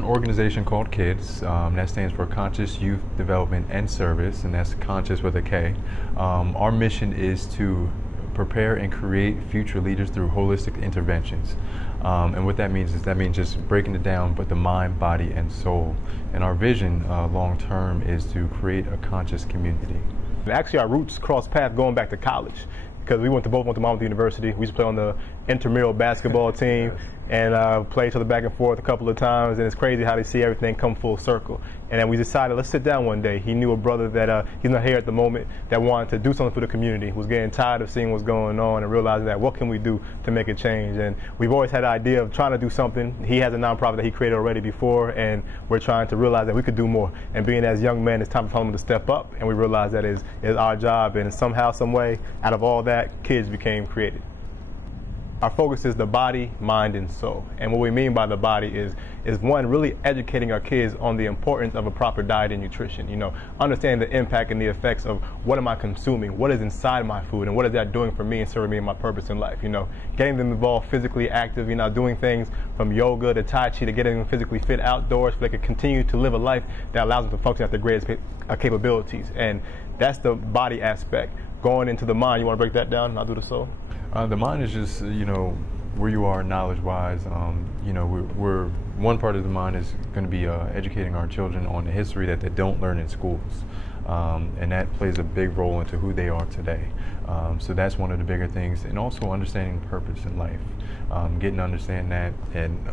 an organization called K.Y.D.S. That stands for Conscious Youth Development and Service, and that's Conscious with a K. Our mission is to prepare and create future leaders through holistic interventions. And what that means is just breaking it down, but the mind, body, and soul. And our vision long term is to create a conscious community. Actually, our roots cross paths going back to college, because we both went to Monmouth University. We used to play on the intramural basketball team and play each other back and forth a couple of times, and it's crazy how they see everything come full circle. And then we decided, let's sit down one day. He knew a brother that he's not here at the moment, that wanted to do something for the community, was getting tired of seeing what's going on and realizing that what can we do to make a change. And we've always had the idea of trying to do something. He has a nonprofit that he created already before, and we're trying to realize that we could do more. And being as young men, it's time to tell them to step up, and we realize that is our job. And somehow, some way, out of all that, K.Y.D.S became created. Our focus is the body, mind, and soul. And what we mean by the body is one, really educating our kids on the importance of a proper diet and nutrition. You know, understanding the impact and the effects of what am I consuming, what is inside my food, and what is that doing for me and serving me in my purpose in life. You know, getting them involved physically active, you know, doing things from yoga to Tai Chi to getting them physically fit outdoors so they can continue to live a life that allows them to function at their greatest capabilities. And that's the body aspect. Going into the mind, you want to break that down and I'll do the soul? The mind is just, you know, where you are knowledge-wise. You know, one part of the mind is going to be educating our children on the history that they don't learn in schools. And that plays a big role into who they are today. So that's one of the bigger things. And also understanding purpose in life. Getting to understand that and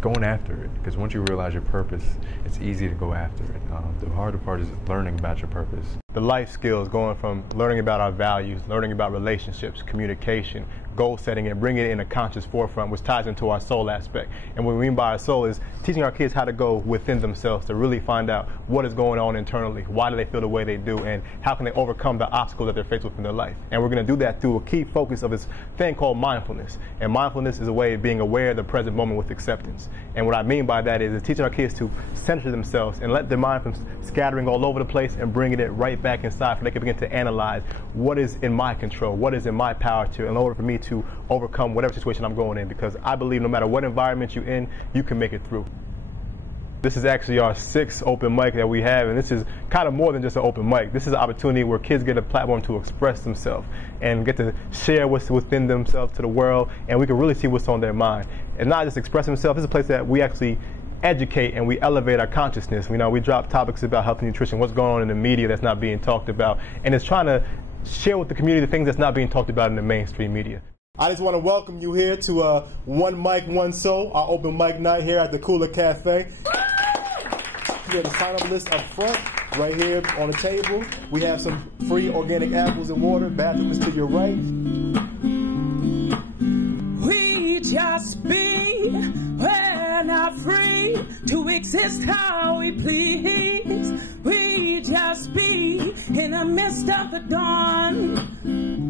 going after it. Because once you realize your purpose, it's easy to go after it. The harder part is learning about your purpose. The life skills, going from learning about our values, learning about relationships, communication, goal setting, and bringing it in a conscious forefront, which ties into our soul aspect. And what we mean by our soul is teaching our kids how to go within themselves to really find out what is going on internally, why do they feel the way they do, and how can they overcome the obstacles that they're faced with in their life. And we're going to do that through a key focus of this thing called mindfulness. And mindfulness is a way of being aware of the present moment with acceptance. And what I mean by that is teaching our kids to center themselves and let their mind from scattering all over the place and bringing it right back inside so they can begin to analyze what is in my control, what is in my power to, in order for me to overcome whatever situation I'm going in, because I believe no matter what environment you're in, you can make it through. This is actually our 6th open mic that we have, and this is kind of more than just an open mic. This is an opportunity where kids get a platform to express themselves and get to share what's within themselves to the world, and we can really see what's on their mind. And not just express themselves, this is a place that we actually educate and we elevate our consciousness. You know, we drop topics about health and nutrition, what's going on in the media that's not being talked about, and it's trying to share with the community the things that's not being talked about in the mainstream media. I just want to welcome you here to One Mic, One Soul, our open mic night here at the Kula Cafe. You have the sign-up list up front, right here on the table. We have some free organic apples and water. Bathroom is to your right. We just be, we're not free to exist how we please. We just be in the midst of the dawn,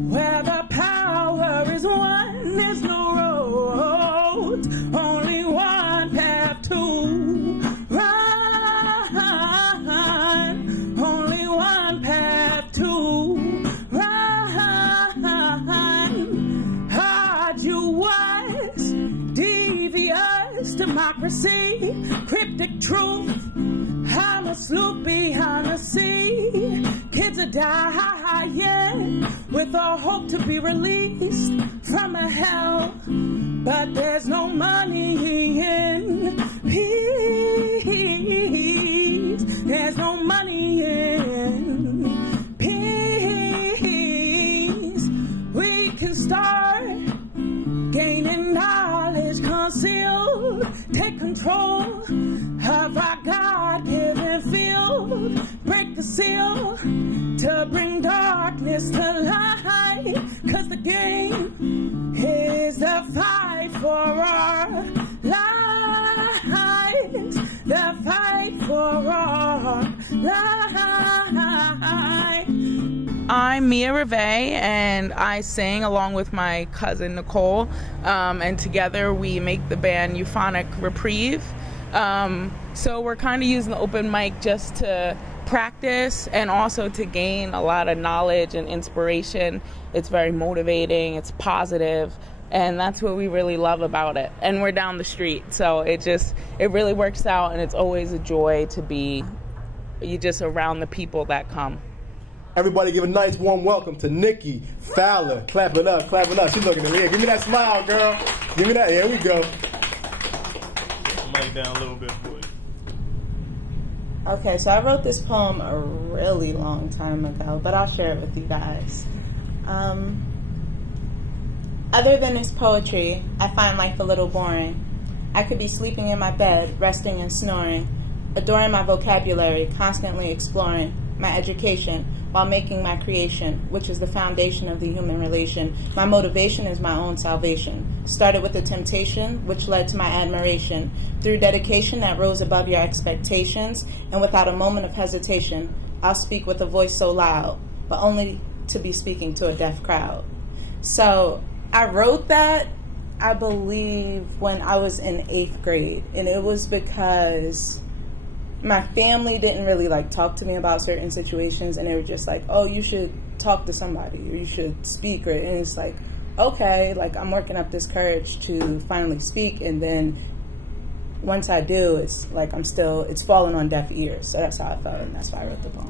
where the power is one. There's no road, only one path to run, only one path to run. Arduous, devious democracy, cryptic truth. I'm a sloop behind the sea. Kids are dying with a hope to be released from a hell, but there's no money in peace. There's no money in peace. We can start gaining knowledge concealed. Take control of our God-given field. Break the seal to bring darkness to light. 'Cause the game is the fight for our lives. The fight for our lives. I'm Mia Reve, and I sing along with my cousin Nicole, and together we make the band Euphonic Reprieve. So we're kind of using the open mic just to practice and also to gain a lot of knowledge and inspiration. It's very motivating, it's positive, And that's what we really love about it. And we're down the street, so it really works out, and it's always a joy to be just around the people that come. Everybody give a nice warm welcome to Nikki Fowler. Clap it up, clap it up. She's looking at me. Give me that smile, girl. Give me that. There we go. Mic down a little bit for you. Okay, so I wrote this poem a really long time ago, but I'll share it with you guys. Other than its poetry, I find life a little boring. I could be sleeping in my bed, resting and snoring, adoring my vocabulary, constantly exploring my education while making my creation, which is the foundation of the human relation. My motivation is my own salvation. Started with a temptation, which led to my admiration. Through dedication that rose above your expectations, and without a moment of hesitation, I'll speak with a voice so loud, but only to be speaking to a deaf crowd. So I wrote that, I believe, when I was in 8th grade, and it was because my family didn't really talk to me about certain situations, and they were just like, oh, you should talk to somebody, or you should speak, and it's like, okay, I'm working up this courage to finally speak, and then once I do, it's it's falling on deaf ears. So that's how I felt, and that's why I wrote the poem.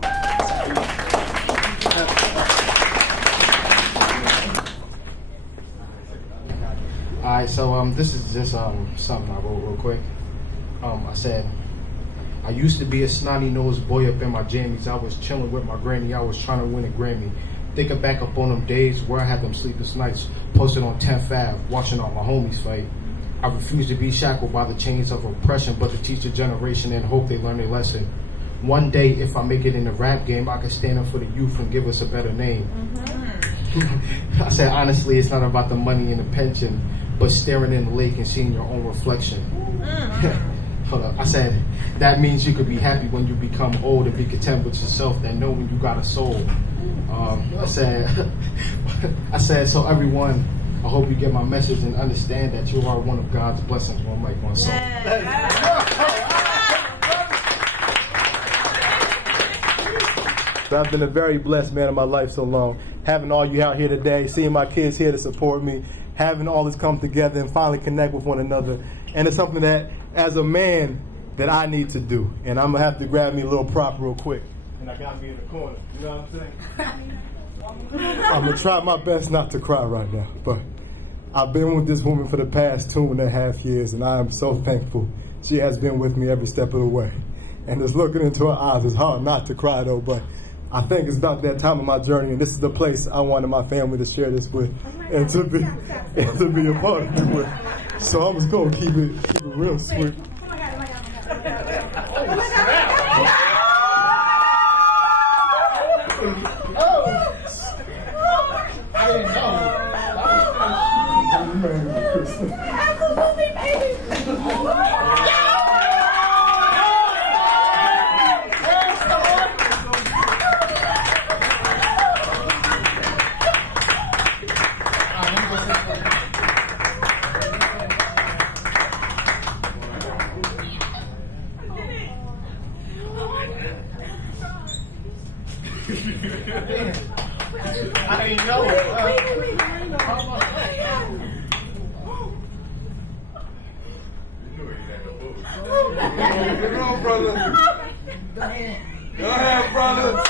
Alright, so this is just something I wrote real quick. I said, I used to be a snotty-nosed boy up in my jammies. I was chilling with my granny. I was trying to win a Grammy. Thinking back up on them days where I had them sleepless nights, posted on 10th Ave, watching all my homies fight. I refused to be shackled by the chains of oppression, but to teach a generation and hope they learn their lesson. One day, if I make it in the rap game, I can stand up for the youth and give us a better name. I said, honestly, it's not about the money and the pension, but staring in the lake and seeing your own reflection. Hold up. I said, that means you could be happy when you become old and be content with yourself, then know when you got a soul. I said, so everyone, I hope you get my message and understand that you are one of God's blessings. ONEMicONESoul1. I've been a very blessed man in my life so long. Having all you out here today, seeing my kids here to support me, having all this come together and finally connect with one another. And it's something that, as a man, that I need to do. And I'm going to have to grab me a little prop real quick. And I got me in the corner. You know what I'm saying? I'm going to try my best not to cry right now. But I've been with this woman for the past 2.5 years, and I am so thankful. She has been with me every step of the way. And just looking into her eyes, it's hard not to cry, though. But I think it's about that time of my journey, and this is the place I wanted my family to share this with, and to be a part of it with. So I'm just going to keep it real sweet. I didn't know. Absolutely, baby. I didn't know. Come on, brother. Go ahead, brother.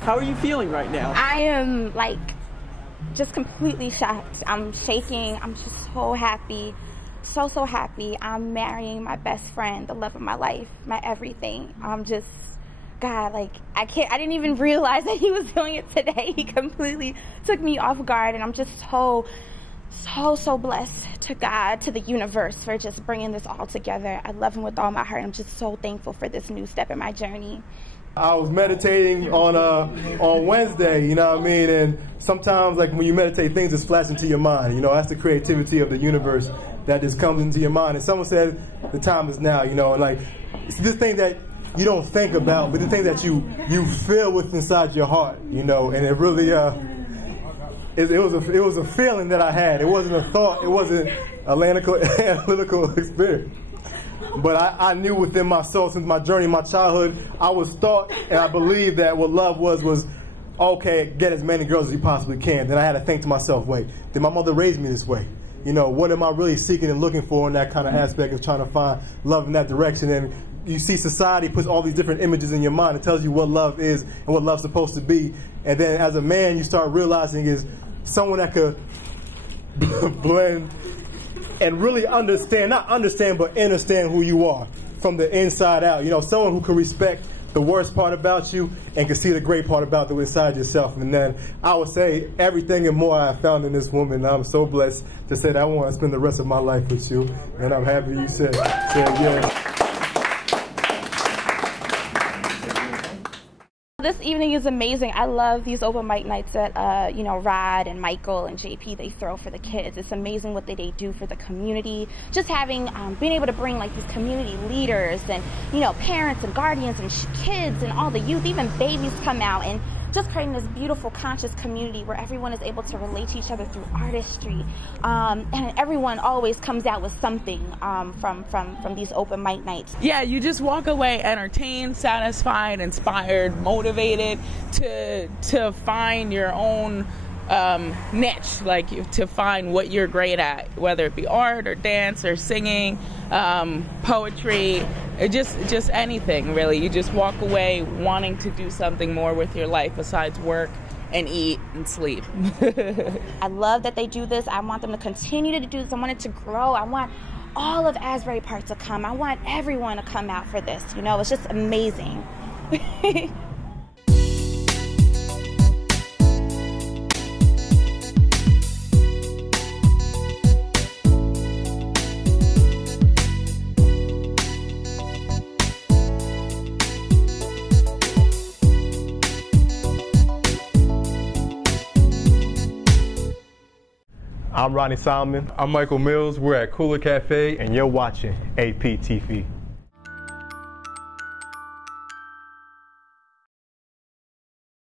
How are you feeling right now? I am just completely shocked. I'm shaking. I'm just so happy. So happy. I'm marrying my best friend, the love of my life, my everything. I'm just, God, I didn't even realize that he was doing it today. He completely took me off guard, and I'm just so blessed to God, to the universe, for just bringing this all together. I love him with all my heart. I'm just so thankful for this new step in my journey. I was meditating on Wednesday, you know what I mean? And sometimes, when you meditate, things just flash into your mind. You know, that's the creativity of the universe that just comes into your mind. And someone said, the time is now, you know, and it's this thing that you don't think about, but the thing that you feel with inside your heart, you know, and it really, it was a feeling that I had. It wasn't a thought. It wasn't an analytical experience. But I knew within my soul, since my journey, my childhood, I was taught and I believed that what love was, okay, get as many girls as you possibly can. Then I had to think to myself, wait, did my mother raise me this way? You know, what am I really seeking and looking for in that kind of aspect of trying to find love in that direction? And you see society puts all these different images in your mind. It tells you what love is and what love's supposed to be. And then as a man, you start realizing is someone that could blend and really understand, not understand, but understand who you are from the inside out. You know, someone who can respect the worst part about you and can see the great part about the inside yourself. And then I would say everything and more I found in this woman. I'm so blessed to say that I want to spend the rest of my life with you. And I'm happy you said yes. This evening is amazing. I love these open mic nights that, you know, Rod and Michael and JP, they throw for the kids. It's amazing what they do for the community. Just having, being able to bring like these community leaders and, you know, parents and guardians and kids and all the youth, even babies come out, and just creating this beautiful conscious community where everyone is able to relate to each other through artistry. And everyone always comes out with something from these open mic nights. Yeah, you just walk away entertained, satisfied, inspired, motivated to find your own niche, like to find what you're great at, whether it be art or dance or singing, poetry, just anything really. You just walk away wanting to do something more with your life besides work and eat and sleep. I love that they do this. I want them to continue to do this. I want it to grow. I want all of Asbury Park to come. I want everyone to come out for this. You know, it's just amazing. I'm Ronnie Solomon. I'm Michael Mills. We're at Kula Cafe. And you're watching APTV.